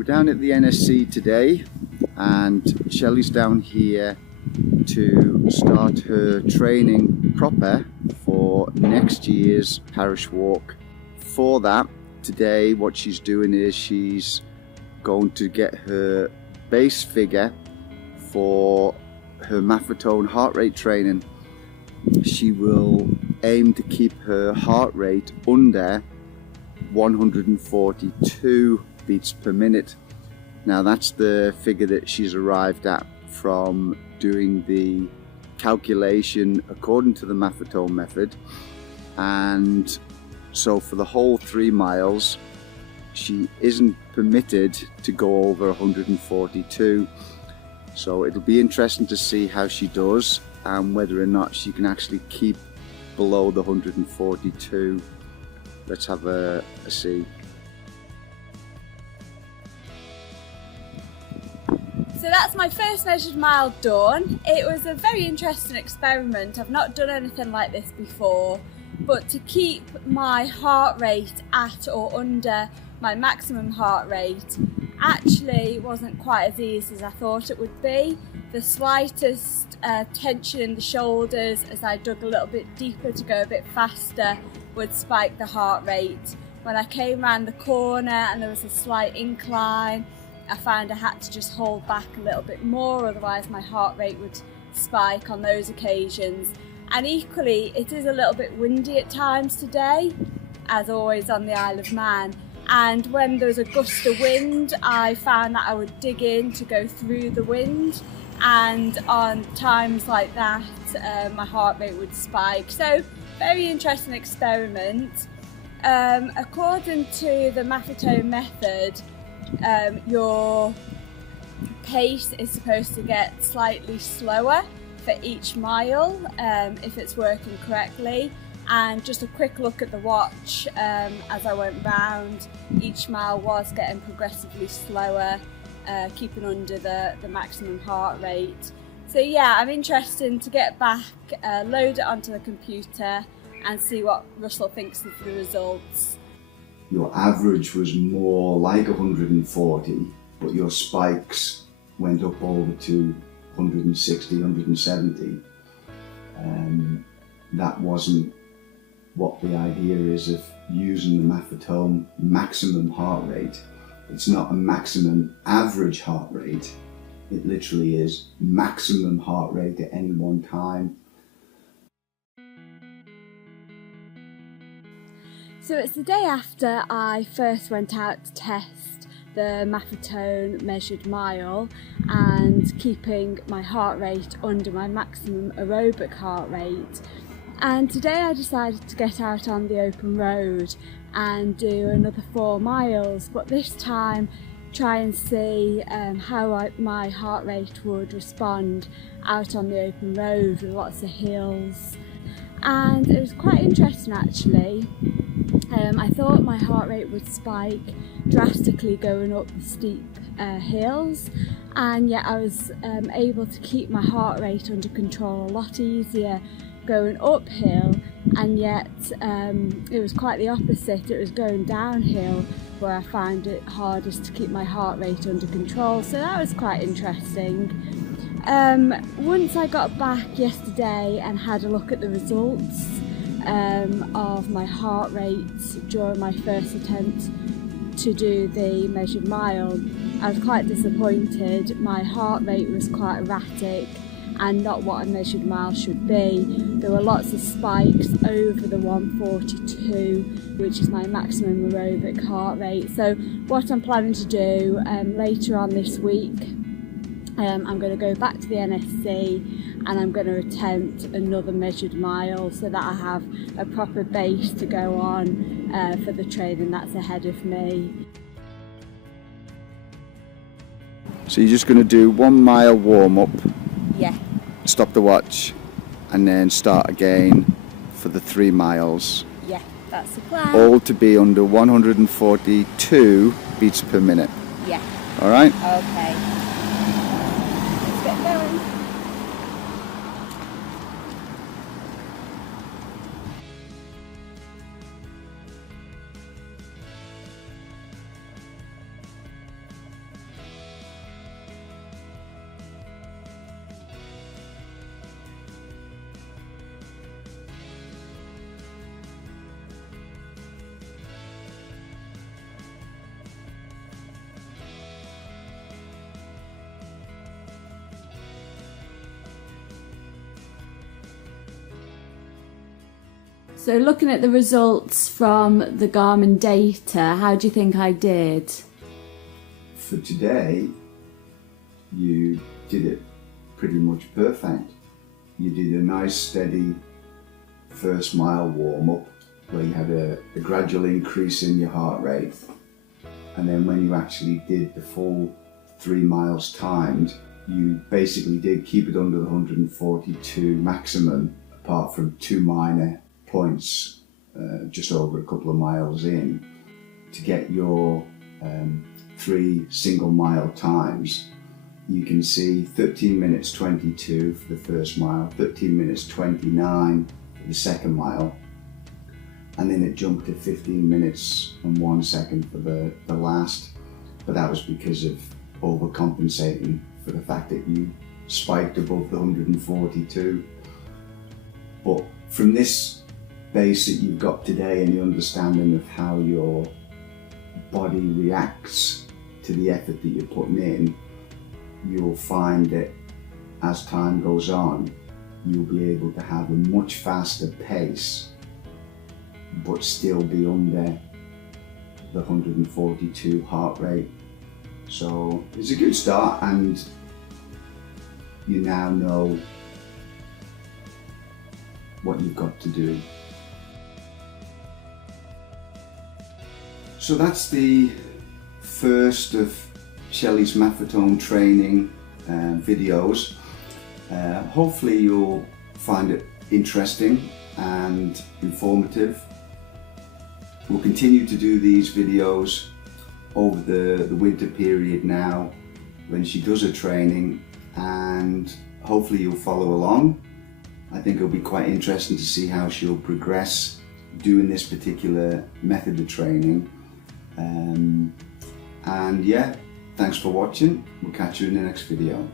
We're down at the NSC today, and Shelley's down here to start her training proper for next year's Parish Walk. For that, today what she's doing is she's going to get her base figure for her Maffetone heart rate training. She will aim to keep her heart rate under 142 beats per minute. Now that's the figure that she's arrived at from doing the calculation according to the Maffetone method, and so for the whole 3 miles she isn't permitted to go over 142. So it'll be interesting to see how she does and whether or not she can actually keep below the 142. Let's have a see. So that's my first measured mile done. It was a very interesting experiment. I've not done anything like this before, but to keep my heart rate at or under my maximum heart rate actually wasn't quite as easy as I thought it would be. The slightest tension in the shoulders as I dug a little bit deeper to go a bit faster would spike the heart rate. When I came around the corner and there was a slight incline, I found I had to just hold back a little bit more, otherwise my heart rate would spike on those occasions. And equally, it is a little bit windy at times today, as always on the Isle of Man. And when there was a gust of wind, I found that I would dig in to go through the wind. And on times like that, my heart rate would spike. So, very interesting experiment. According to the Maffetone Method, your pace is supposed to get slightly slower for each mile if it's working correctly. And just a quick look at the watch as I went round, each mile was getting progressively slower, keeping under the maximum heart rate. So yeah, I'm interested to get back, load it onto the computer and see what Russell thinks of the results. Your average was more like 140, but your spikes went up over to 160, 170. That wasn't what the idea is of using the Maffetone maximum heart rate. It's not a maximum average heart rate. It literally is maximum heart rate at any one time. So it's the day after I first went out to test the Maffetone measured mile and keeping my heart rate under my maximum aerobic heart rate. And today I decided to get out on the open road and do another 4 miles, but this time try and see how my heart rate would respond out on the open road with lots of hills. And it was quite interesting actually. I thought my heart rate would spike drastically going up the steep hills, and yet I was able to keep my heart rate under control a lot easier going uphill, and yet it was quite the opposite. It was going downhill where I found it hardest to keep my heart rate under control, so that was quite interesting. Once I got back yesterday and had a look at the results of my heart rate during my first attempt to do the measured mile, I was quite disappointed. My heart rate was quite erratic and not what a measured mile should be. There were lots of spikes over the 142, which is my maximum aerobic heart rate. So what I'm planning to do later on this week, I'm going to go back to the NSC and I'm going to attempt another measured mile so that I have a proper base to go on for the training that's ahead of me. So you're just going to do 1 mile warm up, Yeah. stop the watch, and then start again for the 3 miles. Yeah, that's the plan. All to be under 142 beats per minute. Yeah. All right? Okay. Let's get going. So looking at the results from the Garmin data, how do you think I did? For today, you did it pretty much perfect. You did a nice steady first mile warm-up where you had a gradual increase in your heart rate, and then when you actually did the full 3 miles timed, you basically did keep it under the 142 maximum, apart from 2 minor points just over a couple of miles in, to get your 3 single mile times. You can see 13 minutes 22 for the first mile, 13 minutes 29 for the second mile, and then it jumped to 15 minutes and 1 second for the last, but that was because of overcompensating for the fact that you spiked above the 142. But from this base that you've got today and the understanding of how your body reacts to the effort that you're putting in, you'll find that as time goes on, you'll be able to have a much faster pace but still be under the 142 heart rate. So it's a good start, and you now know what you've got to do. So that's the first of Shelley's Maffetone training videos. Hopefully you'll find it interesting and informative. We'll continue to do these videos over the winter period now when she does her training, and hopefully you'll follow along. I think it'll be quite interesting to see how she'll progress doing this particular method of training. And yeah, thanks for watching. We'll catch you in the next video.